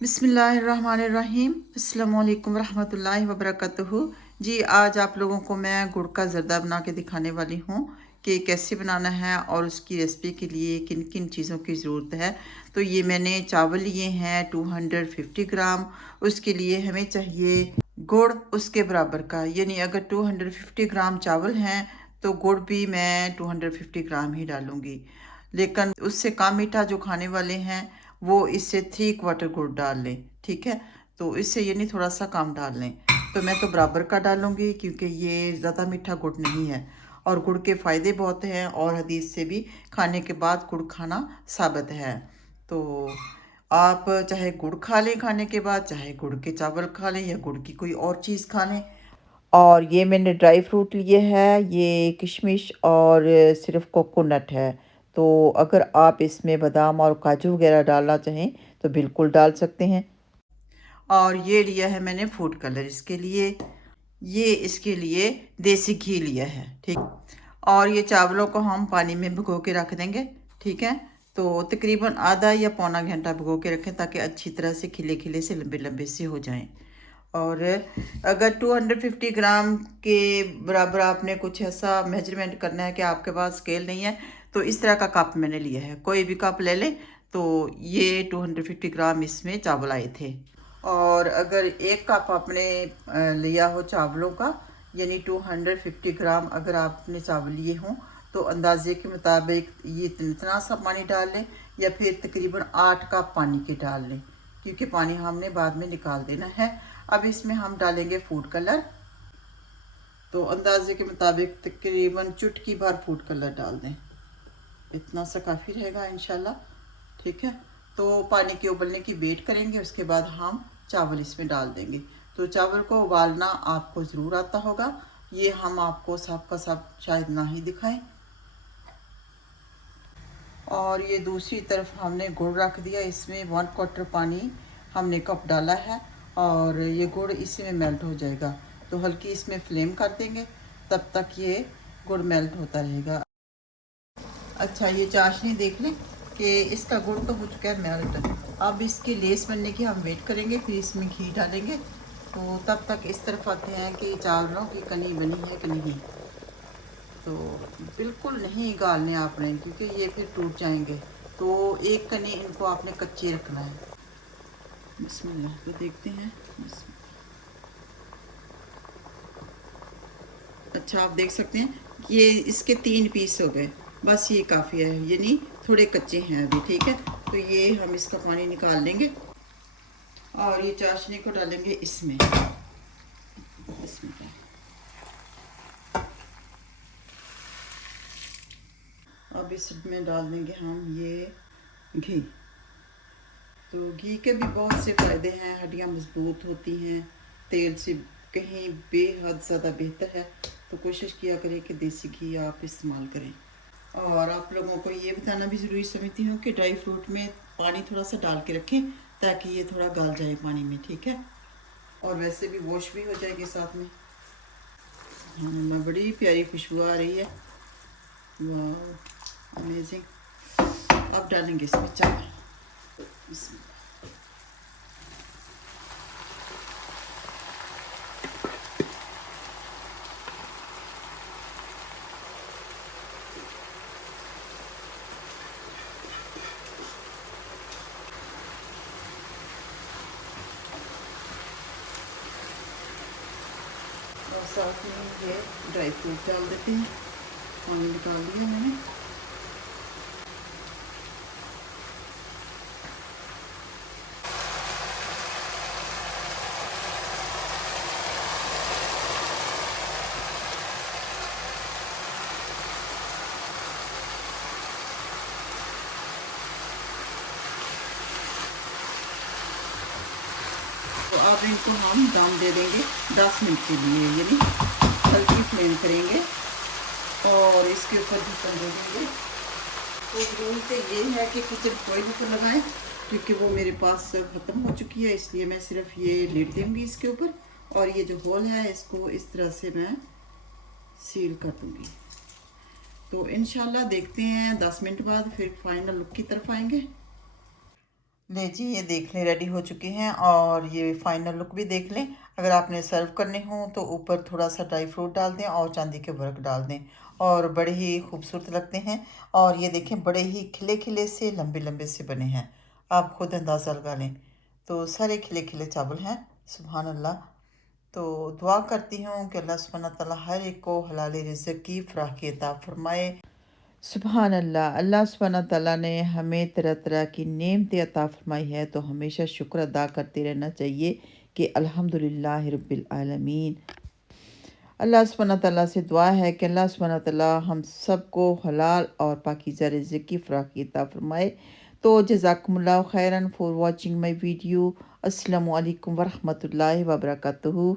बिस्मिल्लाहिर्रहमानिर्रहीम। अस्सलामुअलैकुम रहमतुल्लाहि वबरकatuhu। जी, आज आप लोगों को मैं गुड़ का ज़र्दा बना के दिखाने वाली हूँ कि कैसे बनाना है और उसकी रेसिपी के लिए किन किन चीज़ों की ज़रूरत है। तो ये मैंने चावल लिए हैं 250 ग्राम। उसके लिए हमें चाहिए गुड़ उसके बराबर का, यानी अगर 250 ग्राम चावल हैं तो गुड़ भी मैं 250 ग्राम ही डालूँगी। लेकिन उससे कम मीठा जो खाने वाले हैं वो इससे 3/4 गुड़ डाल लें, ठीक है। तो इससे ये नहीं, थोड़ा सा कम डाल लें। तो मैं तो बराबर का डालूँगी क्योंकि ये ज़्यादा मीठा गुड़ नहीं है और गुड़ के फ़ायदे बहुत हैं और हदीस से भी खाने के बाद गुड़ खाना साबित है। तो आप चाहे गुड़ खा लें खाने के बाद, चाहे गुड़ के चावल खा लें या गुड़ की कोई और चीज़ खा लें। और ये मैंने ड्राई फ्रूट लिए है, ये किशमिश और सिर्फ कोकोनट है। तो अगर आप इसमें बादाम और काजू वगैरह डालना चाहें तो बिल्कुल डाल सकते हैं। और ये लिया है मैंने फूड कलर इसके लिए, ये इसके लिए देसी घी लिया है, ठीक। और ये चावलों को हम पानी में भिगो के रख देंगे, ठीक है। तो तकरीबन आधा या पौना घंटा भिगो के रखें ताकि अच्छी तरह से खिले खिले से लंबे लंबे से हो जाएं। और अगर 250 ग्राम के बराबर आपने कुछ ऐसा मेजरमेंट करना है कि आपके पास स्केल नहीं है तो इस तरह का कप मैंने लिया है, कोई भी कप ले लें। तो ये 250 ग्राम इसमें चावल आए थे। और अगर एक कप आपने लिया हो चावलों का, यानी 250 ग्राम अगर आपने चावल लिए हों तो अंदाजे के मुताबिक ये इतना सा पानी डाल लें या फिर तकरीबन 8 कप पानी के डाल लें, क्योंकि पानी हमने बाद में निकाल देना है। अब इसमें हम डालेंगे फूड कलर। तो अंदाजे के मुताबिक तकरीबन चुटकी भर फूड कलर डाल दें, इतना सा काफ़ी रहेगा इंशाल्लाह, ठीक है। तो पानी के उबलने की वेट करेंगे, उसके बाद हम चावल इसमें डाल देंगे। तो चावल को उबालना आपको ज़रूर आता होगा, ये हम आपको सब का सब शायद ना ही दिखाएं। और ये दूसरी तरफ हमने गुड़ रख दिया, इसमें 1/4 पानी हमने कप डाला है और ये गुड़ इसी में मेल्ट हो जाएगा। तो हल्की इसमें फ्लेम कर देंगे, तब तक ये गुड़ मेल्ट होता रहेगा। अच्छा, ये चाशनी देख लें कि इसका गुड़ तो हो चुका है मेल्ट। अब इसकी लेस बनने की हम वेट करेंगे, फिर इसमें घी डालेंगे। तो तब तक इस तरफ आते हैं कि चावलों की कनी बनी है कि नहीं। तो बिल्कुल नहीं गालने आपने, क्योंकि ये फिर टूट जाएंगे। तो एक कनी इनको आपने कच्चे रखना है। बिस्मिल्लाह, तो देखते हैं। अच्छा, आप देख सकते हैं ये इसके 3 पीस हो गए, बस ये काफ़ी है, यानी थोड़े कच्चे हैं अभी, ठीक है। तो ये हम इसका पानी निकाल लेंगे और ये चाशनी को डालेंगे इसमें। अब इसमें डाल देंगे हम ये घी। तो घी के भी बहुत से फ़ायदे हैं, हड्डियाँ मजबूत होती हैं, तेल से कहीं बेहद ज़्यादा बेहतर है। तो कोशिश किया करें कि देसी घी आप इस्तेमाल करें। और आप लोगों को ये बताना भी ज़रूरी समझती हूँ कि ड्राई फ्रूट में पानी थोड़ा सा डाल के रखें ताकि ये थोड़ा गल जाए पानी में, ठीक है। और वैसे भी वॉश भी हो जाएगी साथ में। हाँ, बड़ी प्यारी खुशबू आ रही है, वाह अमेजिंग। अब डालेंगे इसमें चावल। और साथ में ये ड्राई फ्रूट डाल देते हैं, पानी निकाल दिया मैंने। तो अब इनको हम दम दे देंगे 10 मिनट के लिए, यानी हल्की फ्लेम करेंगे और इसके ऊपर ढक्कन दे देंगे। तो ज़रूरत ये है कि किचन कोई ढक्कन लगाएं, क्योंकि वो मेरे पास ख़त्म हो चुकी है, इसलिए मैं सिर्फ ये लेट दूँगी इसके ऊपर। और ये जो होल है इसको इस तरह से मैं सील कर दूँगी। तो इंशाल्लाह देखते हैं 10 मिनट बाद फिर फाइनल लुक की तरफ आएंगे। ले जी, ये देख लें रेडी हो चुके हैं और ये फाइनल लुक भी देख लें। अगर आपने सर्व करने हो तो ऊपर थोड़ा सा ड्राई फ्रूट डाल दें और चांदी के वर्क डाल दें और बड़े ही खूबसूरत लगते हैं। और ये देखें बड़े ही खिले खिले से लंबे लंबे से बने हैं, आप खुद अंदाज़ा लगा लें। तो सारे खिले खिले चावल हैं, सुभान अल्लाह। तो दुआ करती हूँ कि अल्लाह सुब्हानहू तआला हर एक को हलाल रिज़्क़ की फराखी अता फरमाए। सुबहान अल्लाह। अल्लाह सुब्हानहू तआला ने हमें तरह तरह की नेमतें अता फरमाई है, तो हमेशा शुक्र अदा करते रहना चाहिए कि अल्हम्दुलिल्लाह रब्बिल आलमीन। अल्लाह सुब्हानहू तआला से दुआ है कि अल्लाह सुब्हानहू तआला हम सबको हलाल और पाकीज़ा रिज़्क़ की फराखी अता फरमाए। तो जज़ाकुमुल्लाहु खैरन फॉर वॉचिंग माई वीडियो। अस्सलामु अलैकुम वरहमतुल्लाहि वबरकातुहू।